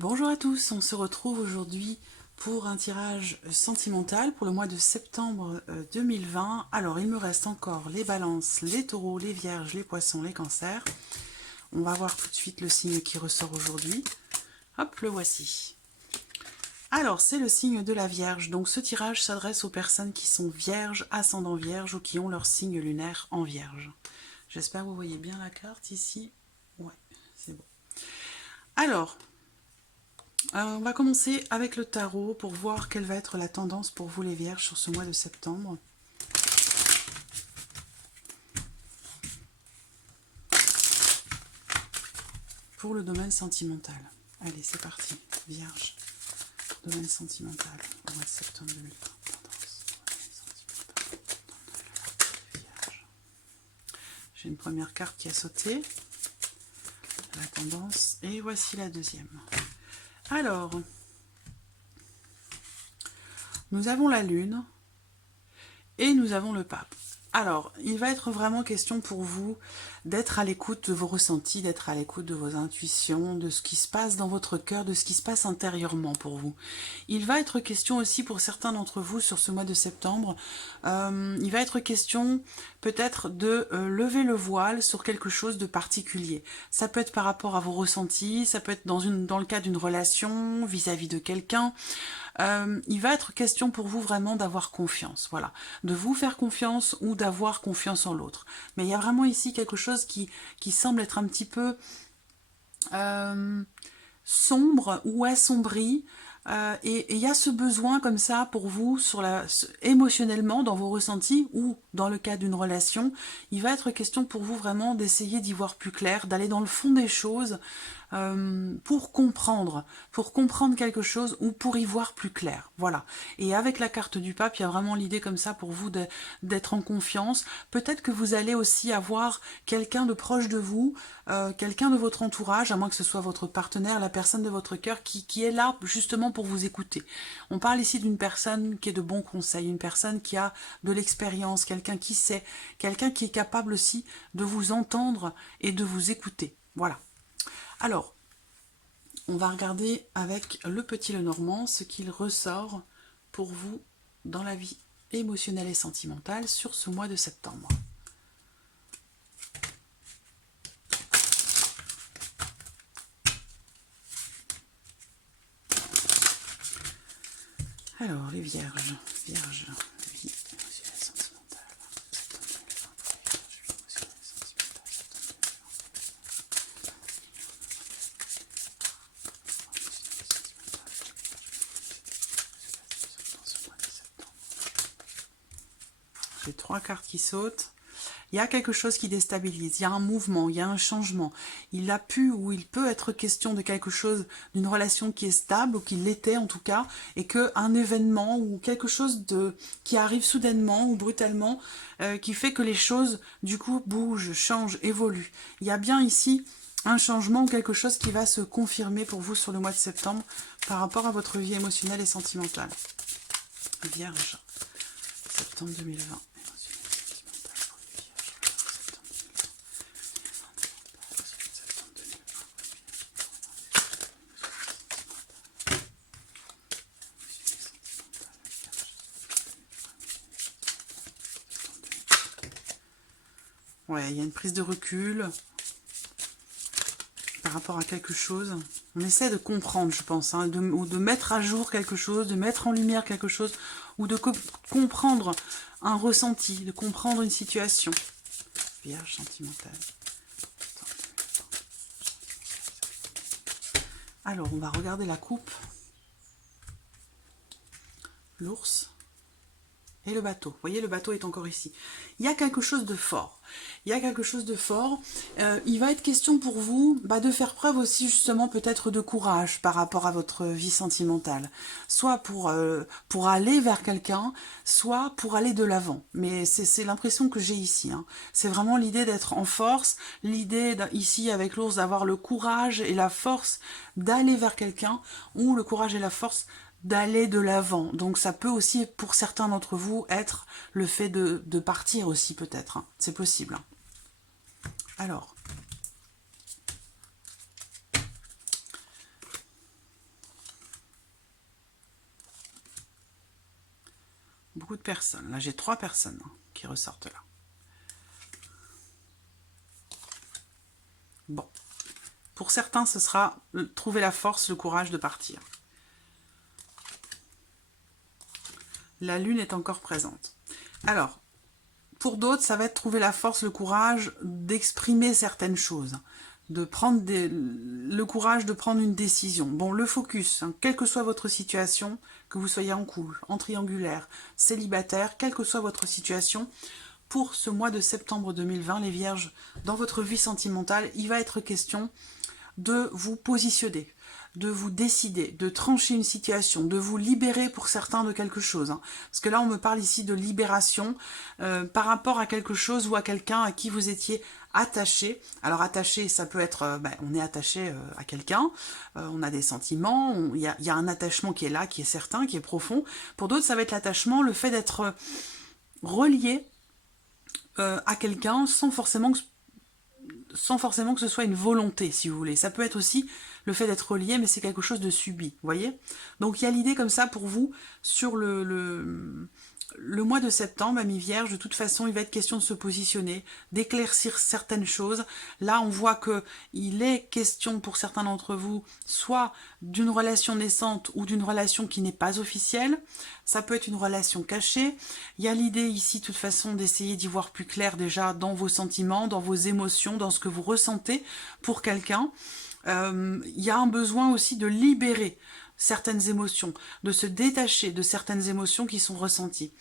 Bonjour à tous, on se retrouve aujourd'hui pour un tirage sentimental pour le mois de septembre 2020. Alors il me reste encore les balances, les taureaux, les vierges, les poissons, les cancers. On va voir tout de suite le signe qui ressort aujourd'hui. Hop, le voici. Alors c'est le signe de la Vierge, donc ce tirage s'adresse aux personnes qui sont vierges, ascendant vierge ou qui ont leur signe lunaire en vierge. J'espère que vous voyez bien la carte ici. Ouais, c'est bon. Alors, on va commencer avec le tarot pour voir quelle va être la tendance pour vous les vierges sur ce mois de septembre. Pour le domaine sentimental. Allez, c'est parti. Vierge, domaine sentimental, au mois de septembre 2020. Tendance, domaine sentimental, vierge. J'ai une première carte qui a sauté. La tendance. Et voici la deuxième. Alors, nous avons la lune et nous avons le pape. Alors, il va être vraiment question pour vous d'être à l'écoute de vos ressentis, d'être à l'écoute de vos intuitions, de ce qui se passe dans votre cœur, de ce qui se passe intérieurement pour vous. Il va être question aussi pour certains d'entre vous sur ce mois de septembre, il va être question peut-être de lever le voile sur quelque chose de particulier. Ça peut être par rapport à vos ressentis, ça peut être dans le cas d'une relation, vis-à-vis de quelqu'un. Il va être question pour vous vraiment d'avoir confiance, voilà, de vous faire confiance ou d'avoir confiance en l'autre. Mais il y a vraiment ici quelque chose qui semble être un petit peu sombre ou assombri, et il y a ce besoin comme ça pour vous émotionnellement dans vos ressentis ou dans le cas d'une relation. Il va être question pour vous vraiment d'essayer d'y voir plus clair, d'aller dans le fond des choses, pour comprendre quelque chose ou pour y voir plus clair, voilà. Et avec la carte du pape, il y a vraiment l'idée comme ça pour vous d'être en confiance. Peut-être que vous allez aussi avoir quelqu'un de proche de vous, quelqu'un de votre entourage, à moins que ce soit votre partenaire, la personne de votre cœur qui est là justement pour vous écouter. On parle ici d'une personne qui est de bons conseils, une personne qui a de l'expérience, quelqu'un qui sait, quelqu'un qui est capable aussi de vous entendre et de vous écouter, voilà. Alors, on va regarder avec le petit Lenormand ce qu'il ressort pour vous dans la vie émotionnelle et sentimentale sur ce mois de septembre. Alors, les vierges, vie émotionnelle et sentimentale, septembre 2020, vie émotionnelle et sentimentale, septembre 2020. J'ai 3 cartes qui sautent. Il y a quelque chose qui déstabilise, il y a un mouvement, il y a un changement. Il a pu ou il peut être question de quelque chose, d'une relation qui est stable, ou qui l'était en tout cas, et qu'un événement ou quelque chose qui arrive soudainement ou brutalement, qui fait que les choses, du coup, bougent, changent, évoluent. Il y a bien ici un changement ou quelque chose qui va se confirmer pour vous sur le mois de septembre par rapport à votre vie émotionnelle et sentimentale. Vierge, septembre 2020. Ouais, il y a une prise de recul par rapport à quelque chose. On essaie de comprendre, je pense, hein, ou de mettre à jour quelque chose, de mettre en lumière quelque chose, ou de comprendre un ressenti, de comprendre une situation. Vierge sentimentale. Alors, on va regarder la coupe. L'ours. Et le bateau. Vous voyez, le bateau est encore ici. Il y a quelque chose de fort. Il y a quelque chose de fort. Il va être question pour vous de faire preuve aussi justement peut-être de courage par rapport à votre vie sentimentale. Soit pour aller vers quelqu'un, soit pour aller de l'avant. Mais c'est l'impression que j'ai ici. Hein. C'est vraiment l'idée d'être en force, l'idée ici avec l'ours d'avoir le courage et la force d'aller vers quelqu'un, ou le courage et la force d'aller de l'avant. Donc ça peut aussi, pour certains d'entre vous, être le fait de partir aussi peut-être. Hein. C'est possible. Hein. Alors, beaucoup de personnes. Là, j'ai 3 personnes hein, qui ressortent là. Bon. Pour certains, ce sera trouver la force, le courage de partir. La lune est encore présente. Alors, pour d'autres, ça va être trouver la force, le courage d'exprimer certaines choses, de prendre le courage de prendre une décision. Bon, le focus, hein, quelle que soit votre situation, que vous soyez en couple, en triangulaire, célibataire, quelle que soit votre situation, pour ce mois de septembre 2020, les Vierges, dans votre vie sentimentale, il va être question de vous positionner, de vous décider, de trancher une situation, de vous libérer pour certains de quelque chose. Hein. Parce que là, on me parle ici de libération par rapport à quelque chose ou à quelqu'un à qui vous étiez attaché. Alors attaché, ça peut être, on est attaché à quelqu'un, on a des sentiments, il y a un attachement qui est là, qui est certain, qui est profond. Pour d'autres, ça va être l'attachement, le fait d'être relié à quelqu'un sans forcément que ce soit une volonté, si vous voulez. Ça peut être aussi le fait d'être relié, mais c'est quelque chose de subi, vous voyez. Donc il y a l'idée comme ça pour vous, sur le mois de septembre, amis vierges, de toute façon, il va être question de se positionner, d'éclaircir certaines choses. Là, on voit que il est question pour certains d'entre vous, soit d'une relation naissante ou d'une relation qui n'est pas officielle. Ça peut être une relation cachée. Il y a l'idée ici, de toute façon, d'essayer d'y voir plus clair déjà dans vos sentiments, dans vos émotions, dans ce que vous ressentez pour quelqu'un. Il y a un besoin aussi de libérer certaines émotions, de se détacher de certaines émotions qui sont ressenties.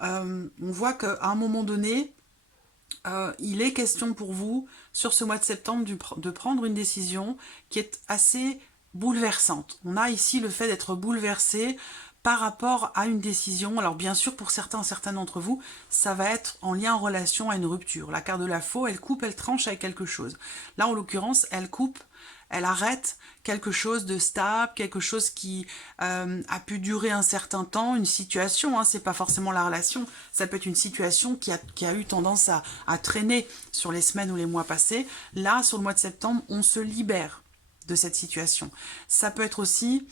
On voit qu'à un moment donné, il est question pour vous, sur ce mois de septembre, de prendre une décision qui est assez bouleversante. On a ici le fait d'être bouleversé par rapport à une décision. Alors bien sûr, pour certains d'entre vous, ça va être en lien, en relation à une rupture. La carte de la faux, elle coupe, elle tranche avec quelque chose. Là, en l'occurrence, elle coupe, elle arrête quelque chose de stable, quelque chose qui a pu durer un certain temps, une situation, hein, c'est pas forcément la relation, ça peut être une situation qui a eu tendance à traîner sur les semaines ou les mois passés. Là, sur le mois de septembre, on se libère de cette situation. Ça peut être aussi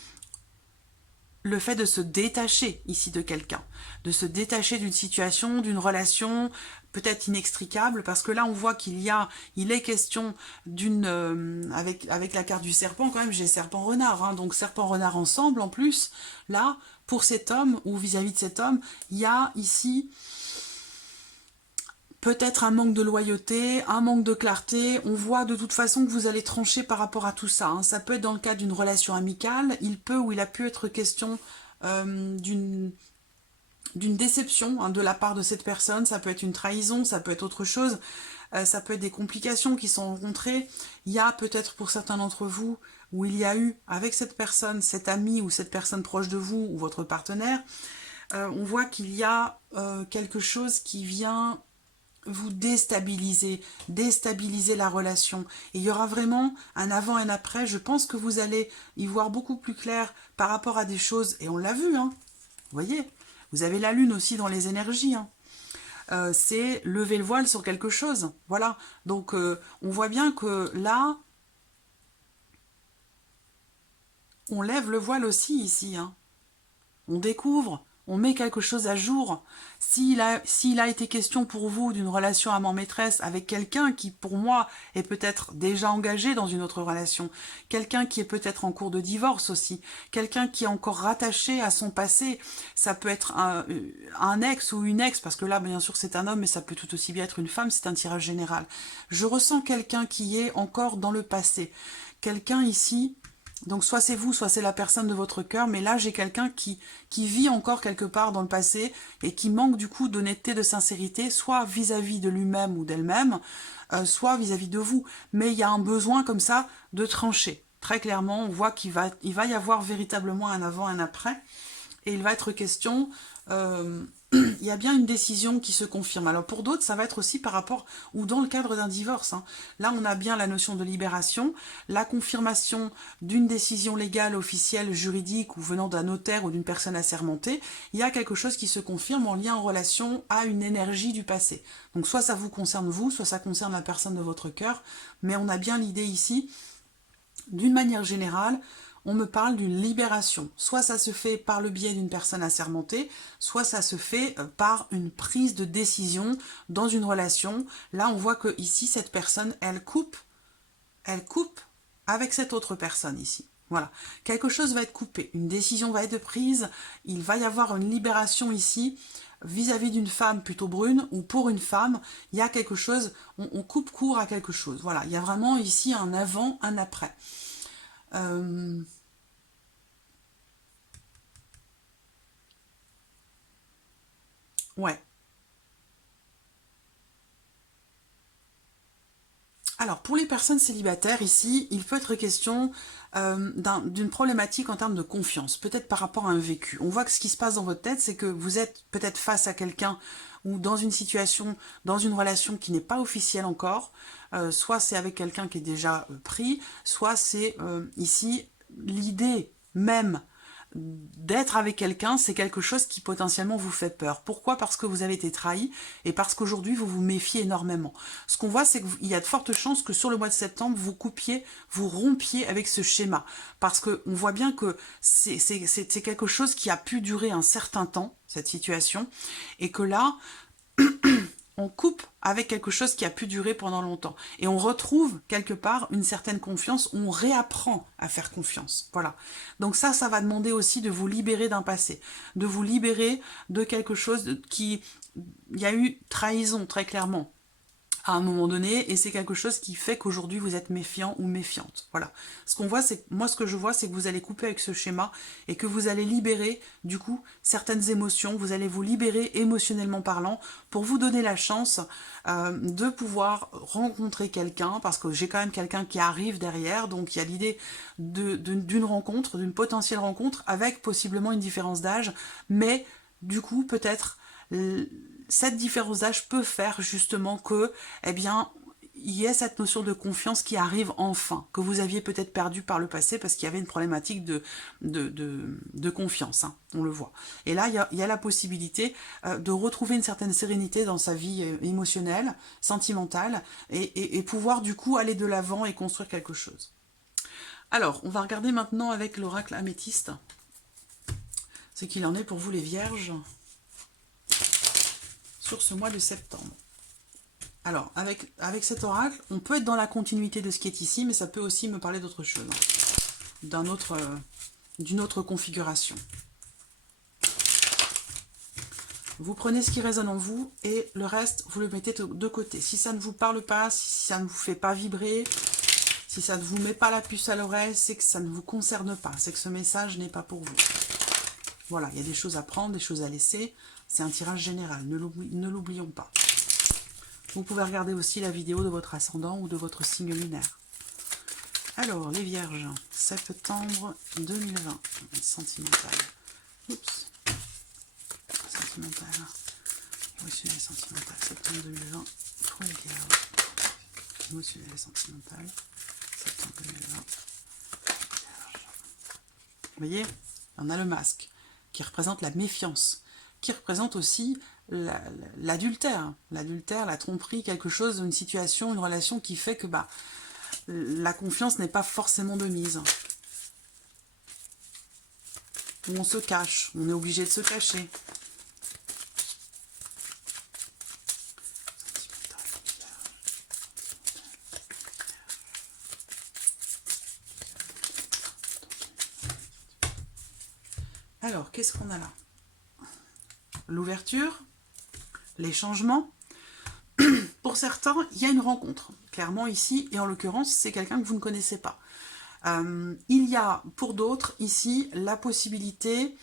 le fait de se détacher ici de quelqu'un, de se détacher d'une situation, d'une relation peut-être inextricable, parce que là on voit il est question d'une, avec la carte du serpent quand même, j'ai serpent-renard, hein, donc serpent-renard ensemble en plus, là, pour cet homme, ou vis-à-vis de cet homme, il y a ici peut-être un manque de loyauté, un manque de clarté. On voit de toute façon que vous allez trancher par rapport à tout ça. Hein. Ça peut être dans le cadre d'une relation amicale. Il peut ou il a pu être question d'une déception hein, de la part de cette personne. Ça peut être une trahison, ça peut être autre chose. Ça peut être des complications qui sont rencontrées. Il y a peut-être pour certains d'entre vous où il y a eu avec cette personne, cet ami ou cette personne proche de vous ou votre partenaire, on voit qu'il y a quelque chose qui vient vous déstabiliser la relation. Et il y aura vraiment un avant et un après. Je pense que vous allez y voir beaucoup plus clair par rapport à des choses. Et on l'a vu, hein. Vous voyez, vous avez la lune aussi dans les énergies. Hein. C'est lever le voile sur quelque chose. Voilà. Donc, on voit bien que là, on lève le voile aussi ici. Hein. On découvre. On met quelque chose à jour. S'il a été question pour vous d'une relation amant-maîtresse avec quelqu'un qui, pour moi, est peut-être déjà engagé dans une autre relation, quelqu'un qui est peut-être en cours de divorce aussi, quelqu'un qui est encore rattaché à son passé, ça peut être un ex ou une ex, parce que là, bien sûr, c'est un homme, mais ça peut tout aussi bien être une femme, c'est un tirage général. Je ressens quelqu'un qui est encore dans le passé. Quelqu'un ici... Donc soit c'est vous, soit c'est la personne de votre cœur, mais là j'ai quelqu'un qui vit encore quelque part dans le passé et qui manque du coup d'honnêteté, de sincérité, soit vis-à-vis de lui-même ou d'elle-même, soit vis-à-vis de vous. Mais il y a un besoin comme ça de trancher. Très clairement, on voit qu'il va y avoir véritablement un avant et un après. Et il va être question... il y a bien une décision qui se confirme. Alors pour d'autres, ça va être aussi par rapport, ou dans le cadre d'un divorce. Hein. Là, on a bien la notion de libération, la confirmation d'une décision légale, officielle, juridique, ou venant d'un notaire ou d'une personne assermentée. Il y a quelque chose qui se confirme en lien, en relation à une énergie du passé. Donc soit ça vous concerne vous, soit ça concerne la personne de votre cœur, mais on a bien l'idée ici, d'une manière générale, on me parle d'une libération. Soit ça se fait par le biais d'une personne assermentée, soit ça se fait par une prise de décision dans une relation. Là, on voit que ici, cette personne, elle coupe avec cette autre personne ici. Voilà, quelque chose va être coupé, une décision va être prise, il va y avoir une libération ici vis-à-vis d'une femme plutôt brune ou pour une femme, il y a quelque chose, on coupe court à quelque chose. Voilà, il y a vraiment ici un avant, un après. Ouais. Alors, pour les personnes célibataires, ici, il peut être question d'une problématique en termes de confiance, peut-être par rapport à un vécu. On voit que ce qui se passe dans votre tête, c'est que vous êtes peut-être face à quelqu'un ou dans une situation, dans une relation qui n'est pas officielle encore, soit c'est avec quelqu'un qui est déjà pris, soit c'est ici l'idée même d'être avec quelqu'un, c'est quelque chose qui potentiellement vous fait peur. Pourquoi? Parce que vous avez été trahi et parce qu'aujourd'hui vous vous méfiez énormément. Ce qu'on voit, c'est qu'il y a de fortes chances que sur le mois de septembre, vous coupiez, vous rompiez avec ce schéma. Parce qu'on voit bien que c'est quelque chose qui a pu durer un certain temps, cette situation, et que là, on coupe avec quelque chose qui a pu durer pendant longtemps. Et on retrouve quelque part une certaine confiance, on réapprend à faire confiance. Voilà. Donc ça va demander aussi de vous libérer d'un passé, de vous libérer de quelque chose qui... Il y a eu trahison, très clairement, à un moment donné, et c'est quelque chose qui fait qu'aujourd'hui vous êtes méfiant ou méfiante. Voilà. Ce qu'on voit, c'est moi ce que je vois, c'est que vous allez couper avec ce schéma et que vous allez libérer du coup certaines émotions. Vous allez vous libérer émotionnellement parlant pour vous donner la chance de pouvoir rencontrer quelqu'un, parce que j'ai quand même quelqu'un qui arrive derrière, donc il y a l'idée d'une rencontre, d'une potentielle rencontre avec possiblement une différence d'âge, mais du coup peut-être cette différence d'âge peut faire justement que, eh bien, il y ait cette notion de confiance qui arrive enfin, que vous aviez peut-être perdu par le passé parce qu'il y avait une problématique de confiance, hein, on le voit. Et là, il y a la possibilité de retrouver une certaine sérénité dans sa vie émotionnelle, sentimentale, et pouvoir du coup aller de l'avant et construire quelque chose. Alors, on va regarder maintenant avec l'oracle améthyste ce qu'il en est pour vous les vierges sur ce mois de septembre. Alors, avec cet oracle, on peut être dans la continuité de ce qui est ici, mais ça peut aussi me parler d'autre chose, hein, d'une autre configuration. Vous prenez ce qui résonne en vous et le reste, vous le mettez de côté. Si ça ne vous parle pas, si ça ne vous fait pas vibrer, si ça ne vous met pas la puce à l'oreille, c'est que ça ne vous concerne pas, c'est que ce message n'est pas pour vous. Voilà, il y a des choses à prendre, des choses à laisser. C'est un tirage général, ne l'oublions pas. Vous pouvez regarder aussi la vidéo de votre ascendant ou de votre signe lunaire. Alors, les vierges, septembre 2020, sentimental. Oups. Sentimental. Émotionnel, sentimental, septembre 2020, pour les vierges. Émotionnel et sentimental, septembre 2020, vierge. Vous voyez, on a le masque qui représente la méfiance, qui représente aussi l'adultère, la tromperie, quelque chose, une situation, une relation qui fait que la confiance n'est pas forcément de mise. Où on se cache, on est obligé de se cacher. Alors, qu'est-ce qu'on a là? L'ouverture, les changements. Pour certains, il y a une rencontre, clairement ici, et en l'occurrence, c'est quelqu'un que vous ne connaissez pas. Il y a, pour d'autres, ici, la possibilité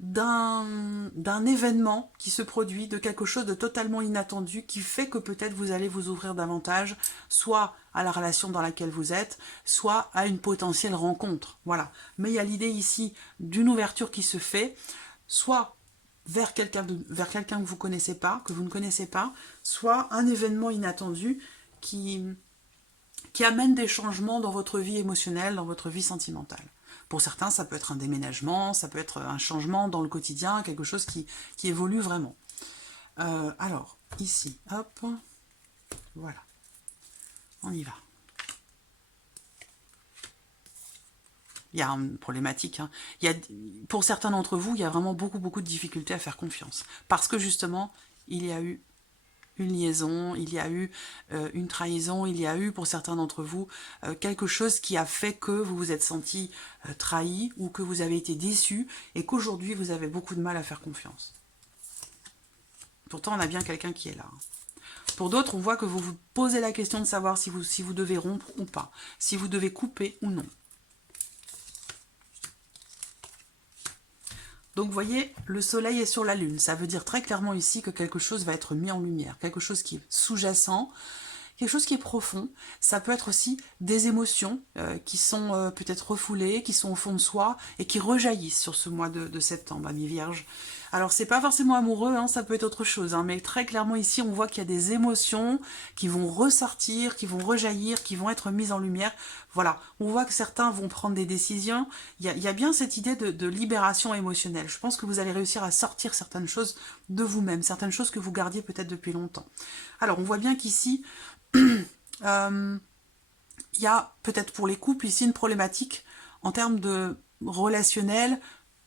d'un événement qui se produit, de quelque chose de totalement inattendu, qui fait que peut-être vous allez vous ouvrir davantage, soit à la relation dans laquelle vous êtes, soit à une potentielle rencontre. Voilà. Mais il y a l'idée ici d'une ouverture qui se fait, soit vers quelqu'un que vous connaissez pas, que vous ne connaissez pas, soit un événement inattendu qui amène des changements dans votre vie émotionnelle, dans votre vie sentimentale. Pour certains, ça peut être un déménagement, ça peut être un changement dans le quotidien, quelque chose qui évolue vraiment. Alors, ici, hop, voilà, on y va. il y a une problématique. Hein. Pour certains d'entre vous, il y a vraiment beaucoup de difficultés à faire confiance. Parce que justement, il y a eu une liaison, il y a eu une trahison, il y a eu pour certains d'entre vous quelque chose qui a fait que vous vous êtes senti trahi ou que vous avez été déçu et qu'aujourd'hui vous avez beaucoup de mal à faire confiance. Pourtant, on a bien quelqu'un qui est là. Pour d'autres, on voit que vous vous posez la question de savoir si vous devez rompre ou pas, si vous devez couper ou non. Donc, vous voyez, le soleil est sur la lune. Ça veut dire très clairement ici que quelque chose va être mis en lumière, quelque chose qui est sous-jacent, quelque chose qui est profond. Ça peut être aussi des émotions qui sont peut-être refoulées, qui sont au fond de soi et qui rejaillissent sur ce mois de septembre, amis vierges. Alors, c'est pas forcément amoureux, hein, ça peut être autre chose, hein, mais très clairement ici, on voit qu'il y a des émotions qui vont ressortir, qui vont rejaillir, qui vont être mises en lumière. Voilà, on voit que certains vont prendre des décisions. Il y a bien cette idée de libération émotionnelle. Je pense que vous allez réussir à sortir certaines choses de vous-même, certaines choses que vous gardiez peut-être depuis longtemps. Alors, on voit bien qu'ici, il y a peut-être pour les couples ici une problématique en termes de relationnel,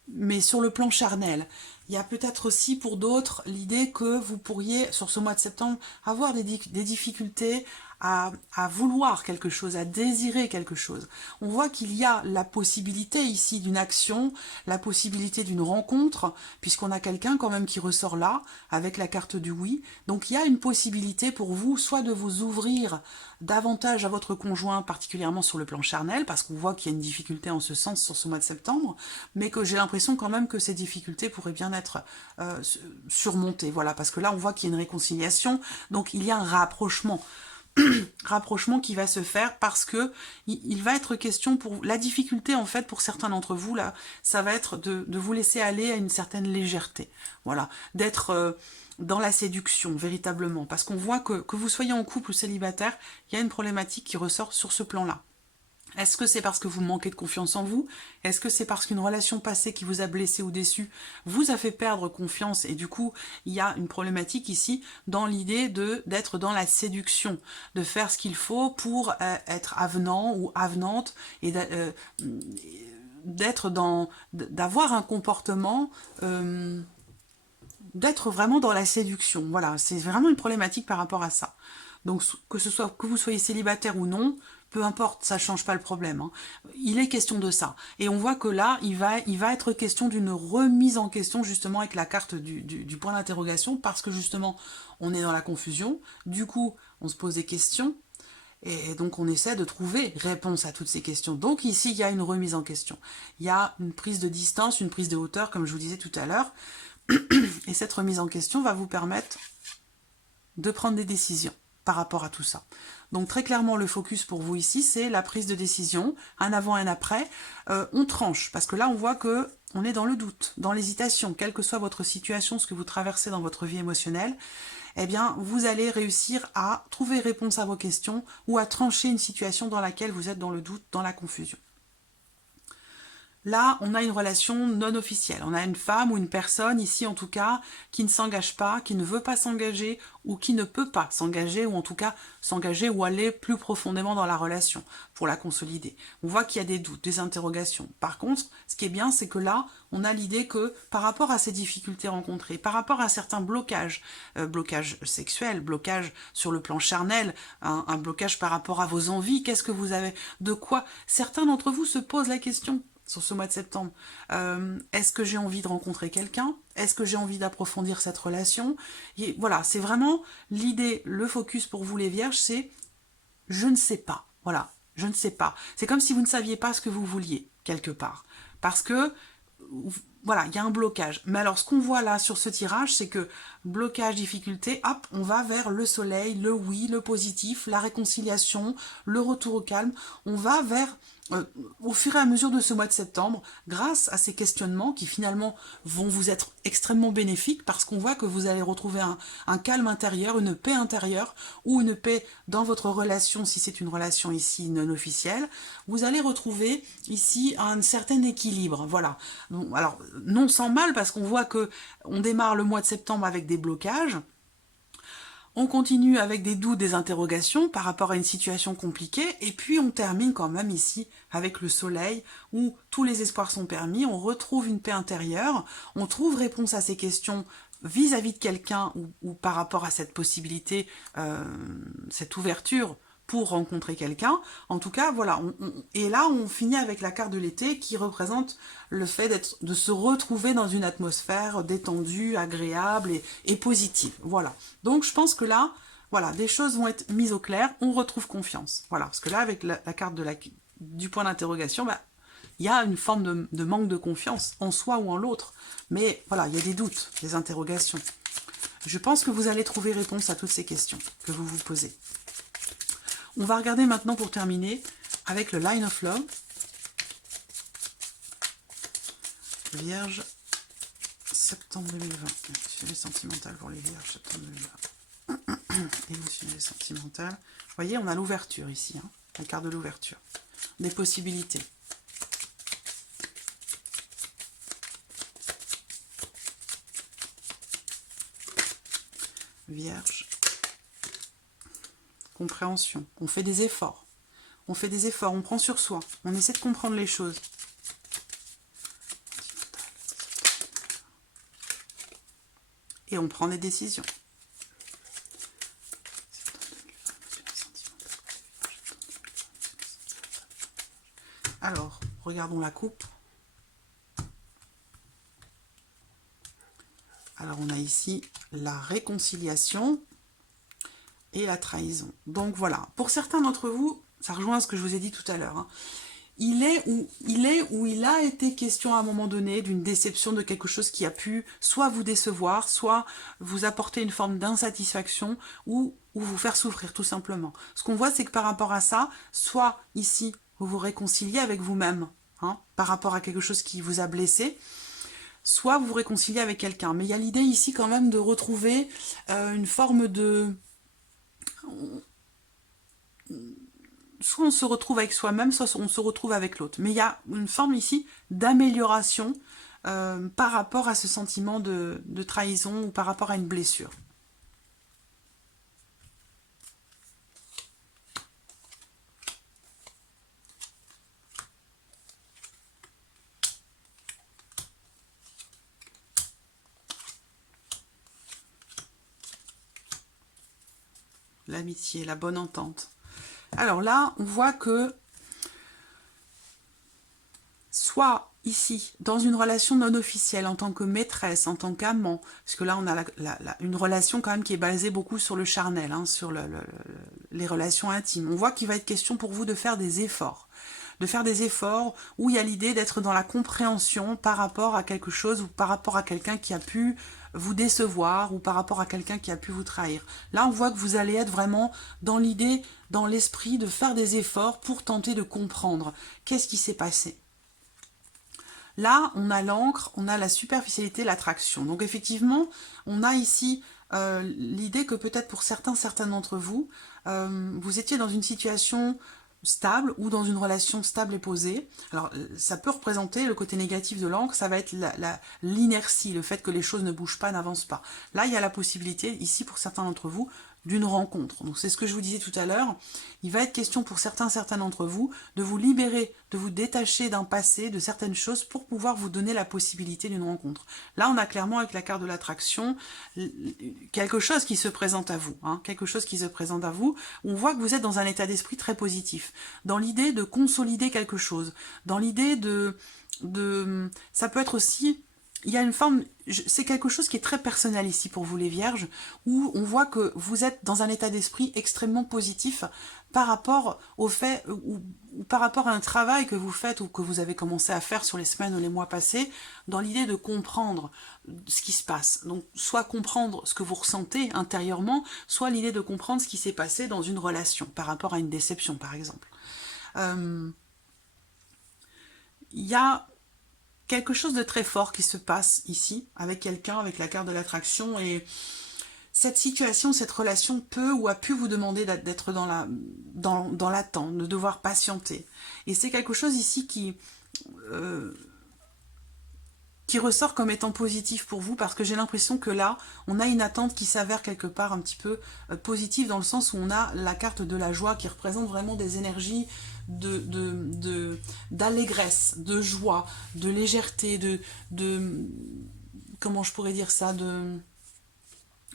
mais sur le plan charnel. Il y a peut-être aussi pour d'autres l'idée que vous pourriez, sur ce mois de septembre, avoir des difficultés à vouloir quelque chose, à désirer quelque chose. On voit qu'il y a la possibilité ici d'une action, la possibilité d'une rencontre, puisqu'on a quelqu'un quand même qui ressort là, avec la carte du oui. Donc il y a une possibilité pour vous, soit de vous ouvrir davantage à votre conjoint, particulièrement sur le plan charnel, parce qu'on voit qu'il y a une difficulté en ce sens sur ce mois de septembre, mais que j'ai l'impression quand même que ces difficultés pourraient bien être surmontées. Voilà, parce que là on voit qu'il y a une réconciliation, donc il y a un rapprochement. Rapprochement qui va se faire parce que il va être question pour la difficulté en fait pour certains d'entre vous là, ça va être de vous laisser aller à une certaine légèreté, voilà, d'être dans la séduction véritablement, parce qu'on voit que vous soyez en couple ou célibataire, il y a une problématique qui ressort sur ce plan-là. Est-ce que c'est parce que vous manquez de confiance en vous? Est-ce que c'est parce qu'une relation passée qui vous a blessé ou déçu vous a fait perdre confiance? Et du coup, il y a une problématique ici dans l'idée d'être dans la séduction, de faire ce qu'il faut pour être avenant ou avenante et d'avoir un comportement, d'être vraiment dans la séduction. Voilà, c'est vraiment une problématique par rapport à ça. Donc que vous soyez célibataire ou non, peu importe, ça ne change pas le problème. Hein. Il est question de ça. Et on voit que là, il va être question d'une remise en question, justement, avec la carte du point d'interrogation, parce que, justement, on est dans la confusion. Du coup, on se pose des questions, et donc on essaie de trouver réponse à toutes ces questions. Donc ici, il y a une remise en question. Il y a une prise de distance, une prise de hauteur, comme je vous disais tout à l'heure. Et cette remise en question va vous permettre de prendre des décisions par rapport à tout ça. Donc très clairement, le focus pour vous ici, c'est la prise de décision, un avant et un après. On tranche, parce que là, on voit que on est dans le doute, dans l'hésitation, quelle que soit votre situation, ce que vous traversez dans votre vie émotionnelle, eh bien, vous allez réussir à trouver réponse à vos questions ou à trancher une situation dans laquelle vous êtes dans le doute, dans la confusion. Là, on a une relation non officielle. On a une femme ou une personne, ici en tout cas, qui ne s'engage pas, qui ne veut pas s'engager ou qui ne peut pas s'engager, ou en tout cas s'engager ou aller plus profondément dans la relation pour la consolider. On voit qu'il y a des doutes, des interrogations. Par contre, ce qui est bien, c'est que là, on a l'idée que par rapport à ces difficultés rencontrées, par rapport à certains blocages, blocages sexuels, blocages sur le plan charnel, un blocage par rapport à vos envies, qu'est-ce que vous avez, de quoi certains d'entre vous se posent la question sur ce mois de septembre. Est-ce que j'ai envie de rencontrer quelqu'un? Est-ce que j'ai envie d'approfondir cette relation? Et voilà, c'est vraiment l'idée, le focus pour vous les vierges, c'est je ne sais pas. Voilà, je ne sais pas. C'est comme si vous ne saviez pas ce que vous vouliez, quelque part. Parce que, voilà, il y a un blocage. Mais alors, ce qu'on voit là sur ce tirage, c'est que blocage, difficulté, hop, on va vers le soleil, le oui, le positif, la réconciliation, le retour au calme. On va vers... au fur et à mesure de ce mois de septembre, grâce à ces questionnements qui finalement vont vous être extrêmement bénéfiques parce qu'on voit que vous allez retrouver un calme intérieur, une paix intérieure ou une paix dans votre relation si c'est une relation ici non officielle. Vous allez retrouver ici un certain équilibre. Voilà. Bon, alors, non sans mal parce qu'on voit que on démarre le mois de septembre avec des blocages. On continue avec des doutes, des interrogations par rapport à une situation compliquée, et puis on termine quand même ici avec le soleil, où tous les espoirs sont permis, on retrouve une paix intérieure, on trouve réponse à ces questions vis-à-vis de quelqu'un, ou par rapport à cette possibilité, cette ouverture, pour rencontrer quelqu'un. En tout cas, voilà. Et là, on finit avec la carte de l'été qui représente le fait de se retrouver dans une atmosphère détendue, agréable et positive. Voilà. Donc, je pense que là, voilà, des choses vont être mises au clair. On retrouve confiance. Voilà. Parce que là, avec la carte du point d'interrogation, bah, il y a une forme de manque de confiance en soi ou en l'autre. Mais voilà, il y a des doutes, des interrogations. Je pense que vous allez trouver réponse à toutes ces questions que vous vous posez. On va regarder maintenant pour terminer avec le Line of Love. Vierge, septembre 2020. Émotionnel et sentimental pour les vierges, septembre 2020. Émotionnel et sentimental. Vous voyez, on a l'ouverture ici, hein, la carte de l'ouverture. Des possibilités. Vierge. Compréhension. On fait des efforts. On fait des efforts, on prend sur soi. On essaie de comprendre les choses. Et on prend des décisions. Alors, regardons la coupe. Alors, on a ici la réconciliation et la trahison. Donc voilà, pour certains d'entre vous, ça rejoint ce que je vous ai dit tout à l'heure, hein, il est où il a été question à un moment donné d'une déception, de quelque chose qui a pu soit vous décevoir, soit vous apporter une forme d'insatisfaction ou vous faire souffrir tout simplement. Ce qu'on voit, c'est que par rapport à ça, soit ici, vous vous réconciliez avec vous-même, hein, par rapport à quelque chose qui vous a blessé, soit vous vous réconciliez avec quelqu'un. Mais il y a l'idée ici quand même de retrouver une forme de... Soit on se retrouve avec soi-même, soit on se retrouve avec l'autre. Mais il y a une forme ici d'amélioration par rapport à ce sentiment de trahison ou par rapport à une blessure. L'amitié, la bonne entente. Alors là, on voit que soit ici, dans une relation non officielle, en tant que maîtresse, en tant qu'amant, parce que là, on a une relation quand même qui est basée beaucoup sur le charnel, hein, sur les relations intimes. On voit qu'il va être question pour vous de faire des efforts. De faire des efforts où il y a l'idée d'être dans la compréhension par rapport à quelque chose ou par rapport à quelqu'un qui a pu vous décevoir ou par rapport à quelqu'un qui a pu vous trahir. Là, on voit que vous allez être vraiment dans l'idée, dans l'esprit de faire des efforts pour tenter de comprendre qu'est-ce qui s'est passé. Là, on a l'encre, on a la superficialité, l'attraction. Donc effectivement, on a ici l'idée que peut-être pour certains d'entre vous, vous étiez dans une situation stable ou dans une relation stable et posée. Alors, ça peut représenter le côté négatif de l'encre, ça va être l'inertie, le fait que les choses ne bougent pas, n'avancent pas. Là, il y a la possibilité, ici, pour certains d'entre vous, d'une rencontre. Donc, c'est ce que je vous disais tout à l'heure. Il va être question pour certains d'entre vous de vous libérer, de vous détacher d'un passé, de certaines choses pour pouvoir vous donner la possibilité d'une rencontre. Là, on a clairement avec la carte de l'attraction quelque chose qui se présente à vous. Hein, quelque chose qui se présente à vous. On voit que vous êtes dans un état d'esprit très positif, dans l'idée de consolider quelque chose, dans l'idée ça peut être aussi... Il y a une forme, c'est quelque chose qui est très personnel ici pour vous les vierges, où on voit que vous êtes dans un état d'esprit extrêmement positif par rapport au fait, ou par rapport à un travail que vous faites ou que vous avez commencé à faire sur les semaines ou les mois passés, dans l'idée de comprendre ce qui se passe. Donc, soit comprendre ce que vous ressentez intérieurement, soit l'idée de comprendre ce qui s'est passé dans une relation, par rapport à une déception, par exemple. Il y a quelque chose de très fort qui se passe ici, avec quelqu'un, avec la carte de l'attraction, et cette situation, cette relation peut ou a pu vous demander d'être dans l'attente, de devoir patienter. Et c'est quelque chose ici qui... qui ressort comme étant positif pour vous, parce que j'ai l'impression que là, on a une attente qui s'avère quelque part un petit peu positive, dans le sens où on a la carte de la joie qui représente vraiment des énergies d'allégresse, de joie, de légèreté, comment je pourrais dire ça,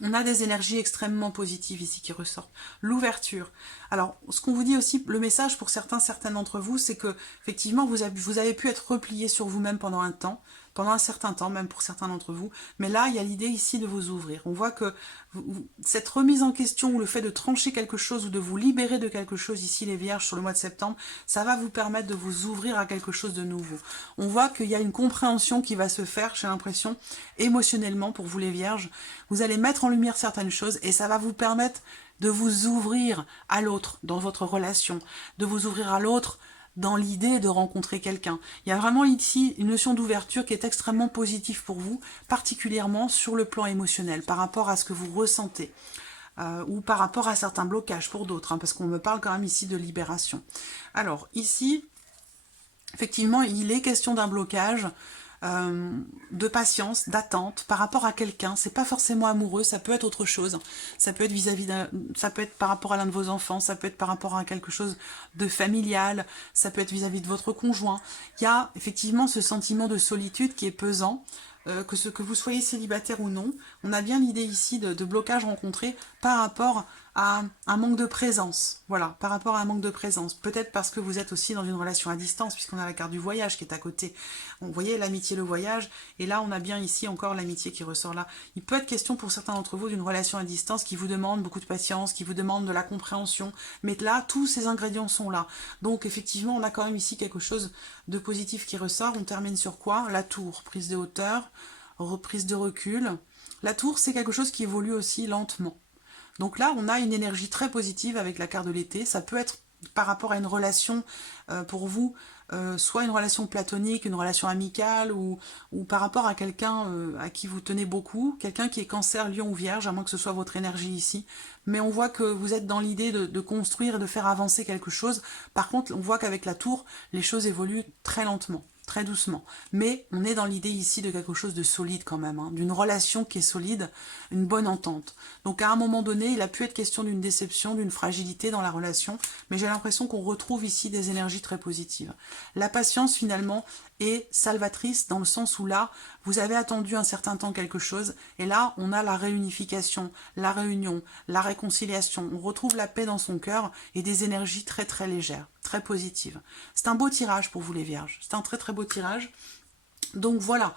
on a des énergies extrêmement positives ici qui ressortent. L'ouverture. Alors, ce qu'on vous dit aussi, le message pour certains d'entre vous, c'est que effectivement vous avez pu être replié sur vous-même pendant un certain temps, même pour certains d'entre vous. Mais là, il y a l'idée ici de vous ouvrir. On voit que cette remise en question ou le fait de trancher quelque chose ou de vous libérer de quelque chose ici, les Vierges, sur le mois de septembre, ça va vous permettre de vous ouvrir à quelque chose de nouveau. On voit qu'il y a une compréhension qui va se faire, j'ai l'impression, émotionnellement pour vous les Vierges. Vous allez mettre en lumière certaines choses et ça va vous permettre de vous ouvrir à l'autre dans votre relation, de vous ouvrir à l'autre dans l'idée de rencontrer quelqu'un. Il y a vraiment ici une notion d'ouverture qui est extrêmement positive pour vous, particulièrement sur le plan émotionnel, par rapport à ce que vous ressentez, ou par rapport à certains blocages pour d'autres, hein, parce qu'on me parle quand même ici de libération. Alors, ici, effectivement, il est question d'un blocage, de patience, d'attente par rapport à quelqu'un. C'est pas forcément amoureux, ça peut être autre chose. Ça peut être ça peut être par rapport à l'un de vos enfants, ça peut être par rapport à quelque chose de familial, ça peut être vis-à-vis de votre conjoint. Il y a effectivement ce sentiment de solitude qui est pesant, que vous soyez célibataire ou non. On a bien l'idée ici de blocage rencontré par rapport à un manque de présence. Voilà, par rapport à un manque de présence. Peut-être parce que vous êtes aussi dans une relation à distance, puisqu'on a la carte du voyage qui est à côté. Vous voyez l'amitié, le voyage, et là on a bien ici encore l'amitié qui ressort là. Il peut être question pour certains d'entre vous d'une relation à distance qui vous demande beaucoup de patience, qui vous demande de la compréhension, mais là tous ces ingrédients sont là. Donc effectivement on a quand même ici quelque chose de positif qui ressort. On termine sur quoi? La tour, prise de hauteur, reprise de recul. La tour c'est quelque chose qui évolue aussi lentement. Donc là, on a une énergie très positive avec la carte de l'été. Ça peut être par rapport à une relation pour vous, soit une relation platonique, une relation amicale, ou par rapport à quelqu'un à qui vous tenez beaucoup, quelqu'un qui est Cancer, Lion ou Vierge, à moins que ce soit votre énergie ici. Mais on voit que vous êtes dans l'idée de construire et de faire avancer quelque chose. Par contre, on voit qu'avec la tour, les choses évoluent très lentement, très doucement. Mais on est dans l'idée ici de quelque chose de solide quand même, hein, d'une relation qui est solide, une bonne entente. Donc à un moment donné, il a pu être question d'une déception, d'une fragilité dans la relation, mais j'ai l'impression qu'on retrouve ici des énergies très positives. La patience finalement est salvatrice dans le sens où là, vous avez attendu un certain temps quelque chose, et là, on a la réunification, la réunion, la réconciliation. On retrouve la paix dans son cœur et des énergies très très légères, très positives. C'est un beau tirage pour vous les Vierges, c'est un très très beau tirage. Donc voilà,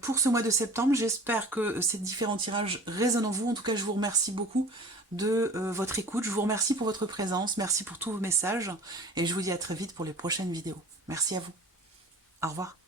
pour ce mois de septembre, j'espère que ces différents tirages résonnent en vous. En tout cas, je vous remercie beaucoup de votre écoute. Je vous remercie pour votre présence, merci pour tous vos messages. Et je vous dis à très vite pour les prochaines vidéos. Merci à vous. Au revoir.